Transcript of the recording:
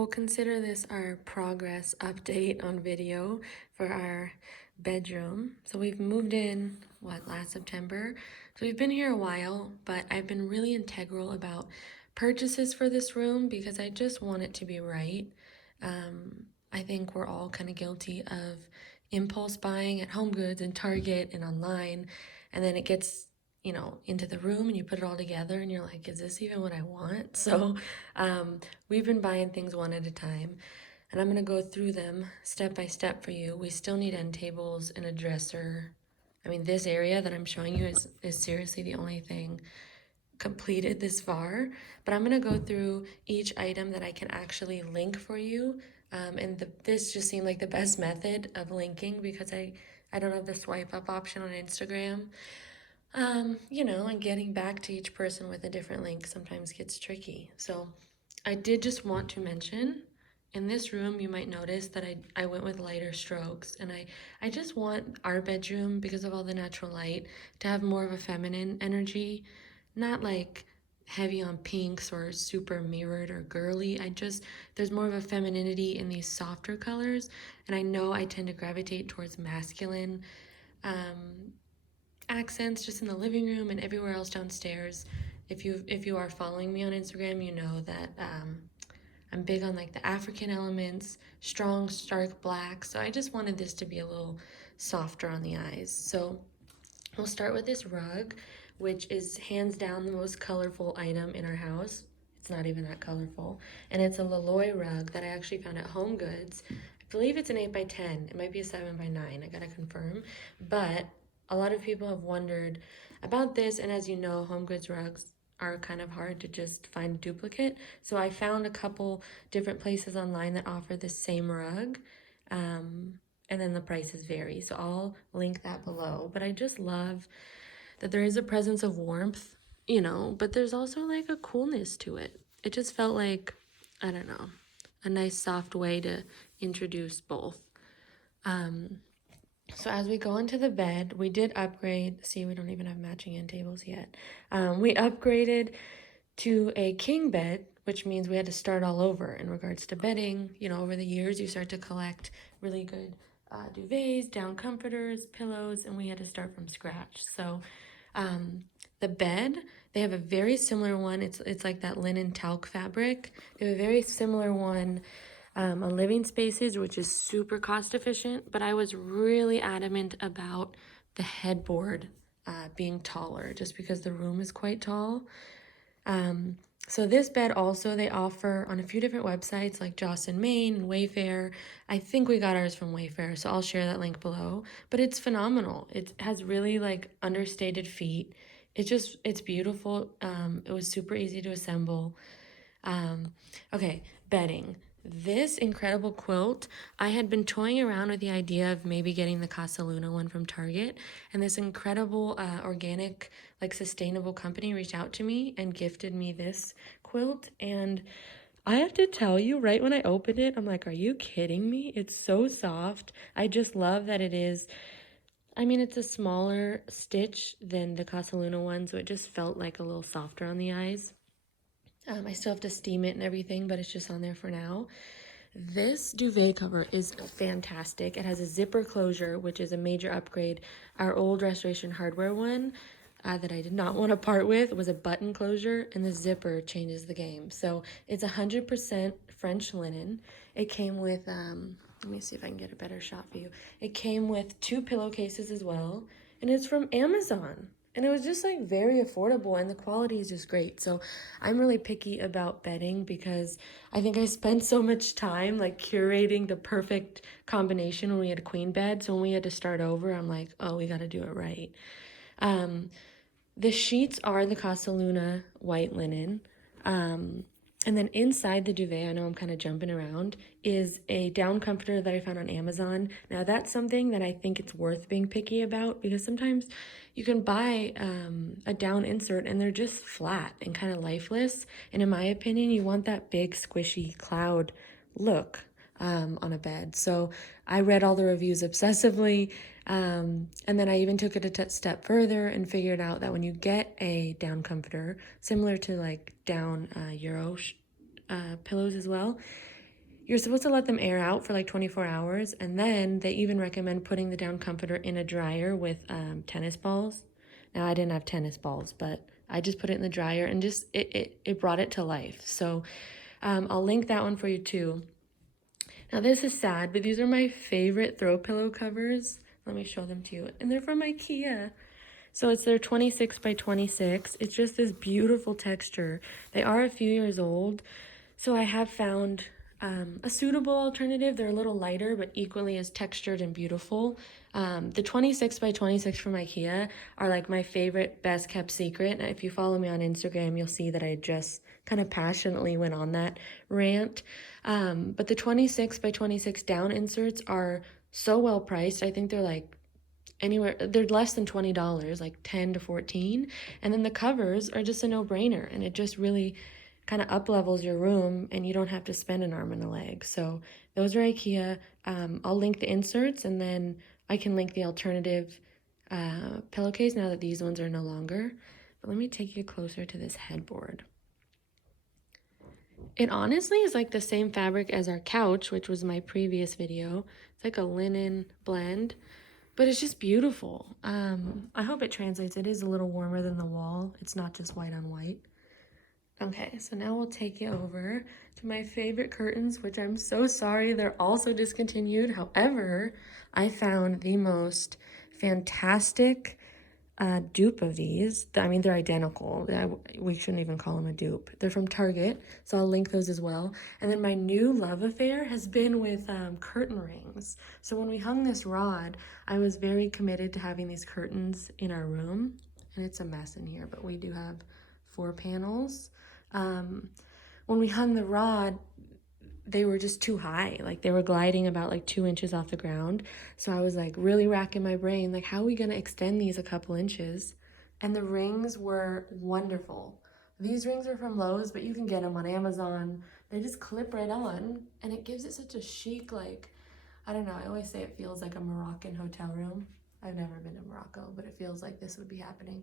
We'll consider this our progress update on video for our bedroom. So we've moved in, last September? So we've been here a while, but I've been really integral about purchases for this room because I just want it to be right. I think we're all kind of guilty of impulse buying at Home Goods and Target and online, and then it gets into the room and you put it all together and you're like, is this even what I want? So we've been buying things one at a time, and I'm gonna go through them step by step for you. We still need end tables and a dresser. I mean, this area that I'm showing you is seriously the only thing completed this far, but I'm gonna go through each item that I can actually link for you. This just seemed like the best method of linking because I don't have the swipe up option on Instagram. And getting back to each person with a different link sometimes gets tricky. So I did just want to mention, in this room, you might notice that I went with lighter strokes, and I just want our bedroom, because of all the natural light, to have more of a feminine energy, not like heavy on pinks or super mirrored or girly. There's more of a femininity in these softer colors, and I know I tend to gravitate towards masculine accents just in the living room and everywhere else downstairs. If you are following me on Instagram, you know that I'm big on like the African elements, strong, stark black. So I just wanted this to be a little softer on the eyes. So we'll start with this rug, which is hands down the most colorful item in our house. It's not even that colorful. And it's a Loloi rug that I actually found at Home Goods. I believe it's an 8x10. It might be a 7x9. I gotta confirm. But a lot of people have wondered about this, and as you know, Home Goods rugs are kind of hard to just find a duplicate. So I found a couple different places online that offer the same rug, and then the prices vary. So I'll link that below. But I just love that there is a presence of warmth, but there's also like a coolness to it. It just felt like, I don't know, a nice soft way to introduce both. So as we go into the bed, we did upgrade. See, we don't even have matching end tables yet. We upgraded to a king bed, which means we had to start all over in regards to bedding. Over the years, you start to collect really good duvets, down comforters, pillows, and we had to start from scratch. So the bed, they have a very similar one. It's like that linen talc fabric. They have a very similar one on Living Spaces, which is super cost efficient, but I was really adamant about the headboard being taller just because the room is quite tall. So this bed also they offer on a few different websites like Joss and Main and Wayfair. I think we got ours from Wayfair, so I'll share that link below. But it's phenomenal. It has really like understated feet. It's beautiful. It was super easy to assemble. Okay, bedding. This incredible quilt, I had been toying around with the idea of maybe getting the Casa Luna one from Target, and this incredible organic, like sustainable company reached out to me and gifted me this quilt. And I have to tell you, right when I opened it, I'm like, are you kidding me? It's so soft. I just love that it is. I mean, it's a smaller stitch than the Casa Luna one, so it just felt like a little softer on the eyes. I still have to steam it and everything, but it's just on there for now. This duvet cover is fantastic. It has a zipper closure, which is a major upgrade. Our old Restoration Hardware one that I did not want to part with was a button closure, and the zipper changes the game. So it's 100% French linen. It came with, let me see if I can get a better shot for you. It came with 2 pillowcases as well, and it's from Amazon. And it was just like very affordable, and the quality is just great. So I'm really picky about bedding because I think I spent so much time like curating the perfect combination when we had a queen bed. So when we had to start over, I'm like, oh, we got to do it right. The sheets are the Casa Luna white linen. And then inside the duvet, I know I'm kind of jumping around, is a down comforter that I found on Amazon. Now that's something that I think it's worth being picky about because sometimes you can buy a down insert and they're just flat and kind of lifeless. And in my opinion, you want that big squishy cloud look on a bed. So I read all the reviews obsessively. And then I even took it a step further and figured out that when you get a down comforter, similar to like down Euro pillows as well, you're supposed to let them air out for like 24 hours, and then they even recommend putting the down comforter in a dryer with tennis balls. Now, I didn't have tennis balls, but I just put it in the dryer and just it brought it to life. So I'll link that one for you too. Now, this is sad, but these are my favorite throw pillow covers. Let me show them to you. And they're from Ikea. So it's their 26 by 26. It's just this beautiful texture. They are a few years old. So I have found a suitable alternative. They're a little lighter, but equally as textured and beautiful. The 26 by 26 from Ikea are like my favorite, best kept secret. If you follow me on Instagram, you'll see that I just kind of passionately went on that rant. But the 26 by 26 down inserts are so well priced. I think they're like they're less than $20, like 10 to 14. And then the covers are just a no-brainer, and it just really kind of up levels your room, and you don't have to spend an arm and a leg. So those are Ikea. I'll link the inserts, and then I can link the alternative pillowcase now that these ones are no longer. But let me take you closer to this headboard. It honestly is like the same fabric as our couch, which was my previous video. It's like a linen blend, but it's just beautiful. I hope it translates. It is a little warmer than the wall. It's not just white on white. Okay, so now we'll take you over to my favorite curtains, which I'm so sorry, they're also discontinued. However, I found the most fantastic dupe of these. I mean, they're identical. We shouldn't even call them a dupe. They're from Target, so I'll link those as well. And then my new love affair has been with curtain rings. So when we hung this rod, I was very committed to having these curtains in our room. And it's a mess in here, but we do have 4 panels. When we hung the rod, they were just too high. Like they were gliding about like 2 inches off the ground. So I was like really racking my brain, like how are we gonna extend these a couple inches? And the rings were wonderful. These rings are from Lowe's, but you can get them on Amazon. They just clip right on, and it gives it such a chic, like, I don't know, I always say it feels like a Moroccan hotel room. I've never been to Morocco, but it feels like this would be happening.